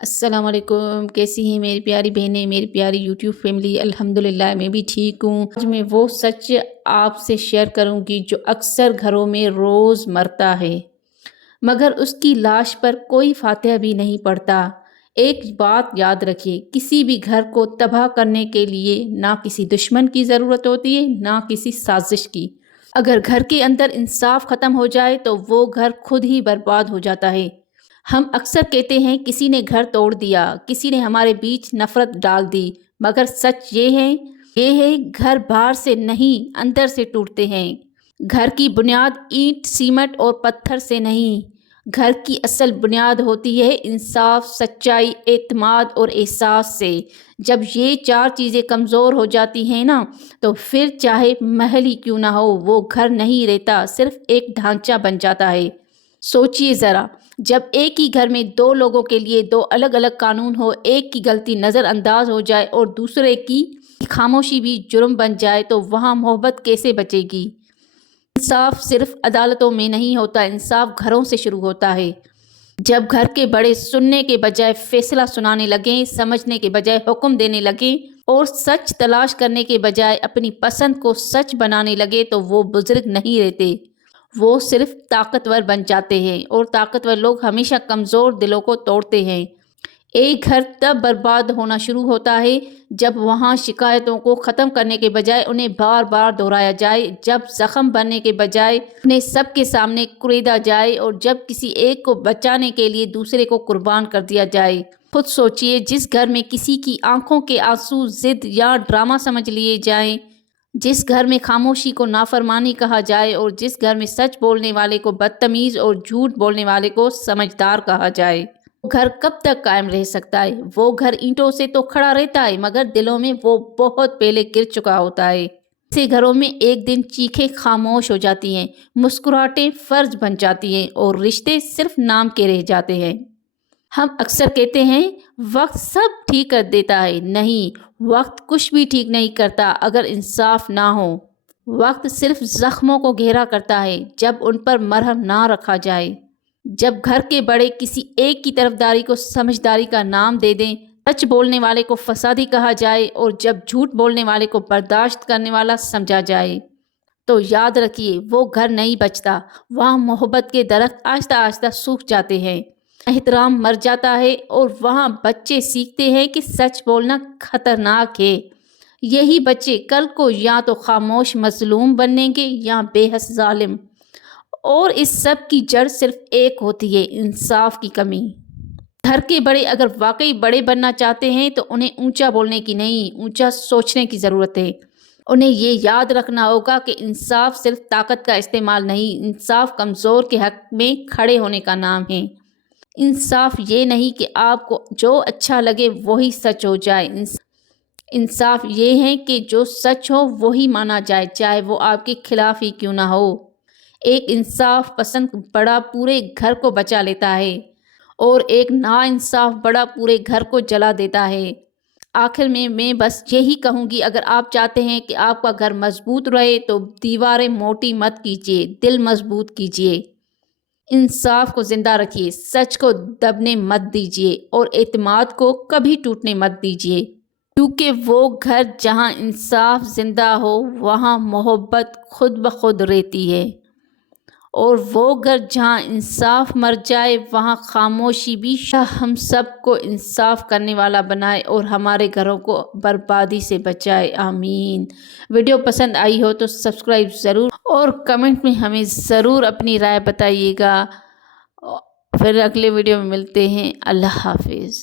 السلام علیکم، کیسی ہیں میری پیاری بہنیں، میری پیاری یوٹیوب فیملی؟ الحمدللہ میں بھی ٹھیک ہوں۔ آج میں وہ سچ آپ سے شیئر کروں گی جو اکثر گھروں میں روز مرتا ہے، مگر اس کی لاش پر کوئی فاتحہ بھی نہیں پڑتا۔ ایک بات یاد رکھیے، کسی بھی گھر کو تباہ کرنے کے لیے نہ کسی دشمن کی ضرورت ہوتی ہے نہ کسی سازش کی۔ اگر گھر کے اندر انصاف ختم ہو جائے تو وہ گھر خود ہی برباد ہو جاتا ہے۔ ہم اکثر کہتے ہیں کسی نے گھر توڑ دیا، کسی نے ہمارے بیچ نفرت ڈال دی، مگر سچ یہ ہے گھر باہر سے نہیں اندر سے ٹوٹتے ہیں۔ گھر کی بنیاد اینٹ، سیمنٹ اور پتھر سے نہیں، گھر کی اصل بنیاد ہوتی ہے انصاف، سچائی، اعتماد اور احساس سے۔ جب یہ چار چیزیں کمزور ہو جاتی ہیں نا، تو پھر چاہے محل ہی کیوں نہ ہو وہ گھر نہیں رہتا، صرف ایک ڈھانچہ بن جاتا ہے۔ سوچئے ذرا، جب ایک ہی گھر میں دو لوگوں کے لیے دو الگ الگ قانون ہو، ایک کی غلطی نظر انداز ہو جائے اور دوسرے کی خاموشی بھی جرم بن جائے تو وہاں محبت کیسے بچے گی؟ انصاف صرف عدالتوں میں نہیں ہوتا، انصاف گھروں سے شروع ہوتا ہے۔ جب گھر کے بڑے سننے کے بجائے فیصلہ سنانے لگیں، سمجھنے کے بجائے حکم دینے لگیں اور سچ تلاش کرنے کے بجائے اپنی پسند کو سچ بنانے لگے تو وہ بزرگ نہیں رہتے، وہ صرف طاقتور بن جاتے ہیں، اور طاقتور لوگ ہمیشہ کمزور دلوں کو توڑتے ہیں۔ ایک گھر تب برباد ہونا شروع ہوتا ہے جب وہاں شکایتوں کو ختم کرنے کے بجائے انہیں بار بار دہرایا جائے، جب زخم بننے کے بجائے انہیں سب کے سامنے کریدا جائے، اور جب کسی ایک کو بچانے کے لیے دوسرے کو قربان کر دیا جائے۔ خود سوچئے، جس گھر میں کسی کی آنکھوں کے آنسو ضد یا ڈرامہ سمجھ لیے جائیں، جس گھر میں خاموشی کو نافرمانی کہا جائے اور جس گھر میں سچ بولنے والے کو بدتمیز اور جھوٹ بولنے والے کو سمجھدار کہا جائے، وہ گھر کب تک قائم رہ سکتا ہے؟ وہ گھر اینٹوں سے تو کھڑا رہتا ہے مگر دلوں میں وہ بہت پہلے گر چکا ہوتا ہے۔ ایسے گھروں میں ایک دن چیخیں خاموش ہو جاتی ہیں، مسکراہٹیں فرض بن جاتی ہیں اور رشتے صرف نام کے رہ جاتے ہیں۔ ہم اکثر کہتے ہیں وقت سب ٹھیک کر دیتا ہے، نہیں، وقت کچھ بھی ٹھیک نہیں کرتا اگر انصاف نہ ہو۔ وقت صرف زخموں کو گہرا کرتا ہے جب ان پر مرہم نہ رکھا جائے۔ جب گھر کے بڑے کسی ایک کی طرفداری کو سمجھداری کا نام دے دیں، سچ بولنے والے کو فسادی کہا جائے اور جب جھوٹ بولنے والے کو برداشت کرنے والا سمجھا جائے، تو یاد رکھیے وہ گھر نہیں بچتا، وہاں محبت کے درخت آہستہ آہستہ سوکھ جاتے ہیں، احترام مر جاتا ہے، اور وہاں بچے سیکھتے ہیں کہ سچ بولنا خطرناک ہے۔ یہی بچے کل کو یا تو خاموش مظلوم بنیں گے یا بے حس ظالم، اور اس سب کی جڑ صرف ایک ہوتی ہے، انصاف کی کمی۔ گھر کے بڑے اگر واقعی بڑے بننا چاہتے ہیں تو انہیں اونچا بولنے کی نہیں، اونچا سوچنے کی ضرورت ہے۔ انہیں یہ یاد رکھنا ہوگا کہ انصاف صرف طاقت کا استعمال نہیں، انصاف کمزور کے حق میں کھڑے ہونے کا نام ہے۔ انصاف یہ نہیں کہ آپ کو جو اچھا لگے وہی سچ ہو جائے، انصاف یہ ہے کہ جو سچ ہو وہی مانا جائے، چاہے وہ آپ کے خلاف ہی کیوں نہ ہو۔ ایک انصاف پسند بڑا پورے گھر کو بچا لیتا ہے اور ایک ناانصاف بڑا پورے گھر کو جلا دیتا ہے۔ آخر میں بس یہی کہوں گی، اگر آپ چاہتے ہیں کہ آپ کا گھر مضبوط رہے تو دیواریں موٹی مت کیجیے، دل مضبوط کیجیے۔ انصاف کو زندہ رکھیے، سچ کو دبنے مت دیجیے اور اعتماد کو کبھی ٹوٹنے مت دیجیے، کیونکہ وہ گھر جہاں انصاف زندہ ہو وہاں محبت خود بخود رہتی ہے، اور وہ گھر جہاں انصاف مر جائے وہاں خاموشی بھی ہم سب کو انصاف کرنے والا بنائے اور ہمارے گھروں کو بربادی سے بچائے، آمین۔ ویڈیو پسند آئی ہو تو سبسکرائب ضرور اور کمنٹ میں ہمیں ضرور اپنی رائے بتائیے گا۔ پھر اگلے ویڈیو میں ملتے ہیں، اللہ حافظ۔